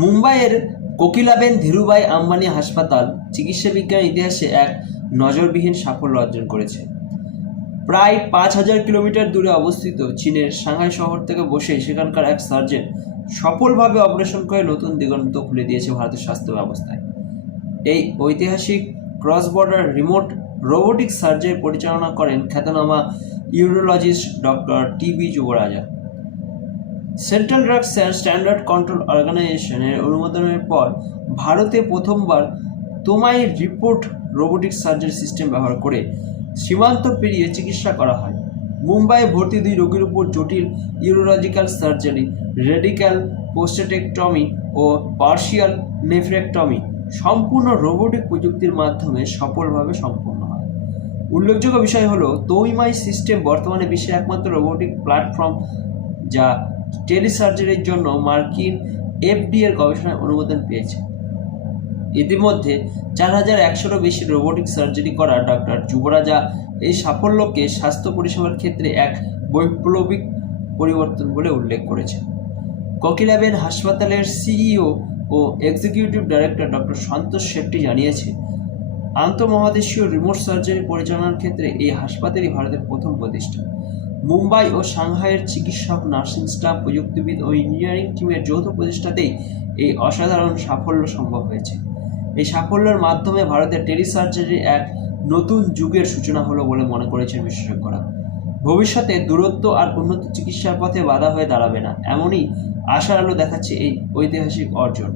মুম্বাইয়ের কোকিলাবেন ধীরুভাই আম্বানি হাসপাতাল চিকিৎসা বিজ্ঞান ইতিহাসে এক নজরবিহীন সাফল্য অর্জন করেছে। প্রায় পাঁচ হাজার কিলোমিটার দূরে অবস্থিত চীনের সাংহাই শহর থেকে বসে সেখানকার এক সার্জন সফলভাবে অপারেশন করে নতুন দিগন্ত খুলে দিয়েছে ভারতের স্বাস্থ্য ব্যবস্থায়। এই ঐতিহাসিক cross border remote robotic surgery পরিচালনা করেন খ্যাতনামা urologist doctor TB Yuvaraja. Central drugs and standard control অর্গানাইজেশনের অনুমোদনের পর ভারতে প্রথমবার Toumai remote robotic surgery system ব্যবহার করে সীমান্ত পেরিয়ে চিকিৎসা করা হয়। মুম্বাইয়ে ভর্তি দুই রোগীর উপর জটিল ইউরোলজিক্যাল সার্জারি, রেডিক্যাল পোস্টেটেকটমি ও পার্শিয়াল নেফ্রেক্টমি সম্পূর্ণ রোবোটিক প্রযুক্তির মাধ্যমে সফলভাবে সম্পন্ন হয়। উল্লেখযোগ্য বিষয় হলো, তৈমাই সিস্টেম বর্তমানে বিশ্বের একমাত্র রোবোটিক প্ল্যাটফর্ম যা টেলিসার্জারির জন্য মার্কিন এফডিএর গবেষণায় অনুমোদন পেয়েছে। ইতিমধ্যে চার হাজার একশোরও বেশি রোবোটিক সার্জারি করা ডক্টর যুবরাজা এই সাফল্যকে স্বাস্থ্য পরিষেবার ক্ষেত্রে এক বৈপ্লবিক পরিবর্তন বলে উল্লেখ করেছেন। কোকিলাবেন হাসপাতালের সিইও ও executive director doctor Santosh Shetty জানিয়েছে, আন্তঃমহাদেশীয় রিমোট সার্জারি পরিচালনার ক্ষেত্রে এই হাসপাতালই ভারতের প্রথম প্রতিষ্ঠান। মুম্বাই ও সাংহাইয়ের চিকিৎসক, নার্সিং স্টাফ, প্রযুক্তিবিদ ও ইঞ্জিনিয়ারিং টিমের যৌথ প্রচেষ্টাতেই এই অসাধারণ সাফল্য সম্ভব হয়েছে। এই সাফল্যের মাধ্যমে ভারতের টেলিসার্জারির এক নতুন যুগের সূচনা হলো বলে মনে করেছেন বিশেষজ্ঞরা। ভবিষ্যতে দূরত্ব আর উন্নত চিকিৎসার পথে বাধা হয়ে দাঁড়াবে না, এমনই আশার আলো দেখাচ্ছে এই ঐতিহাসিক অর্জন।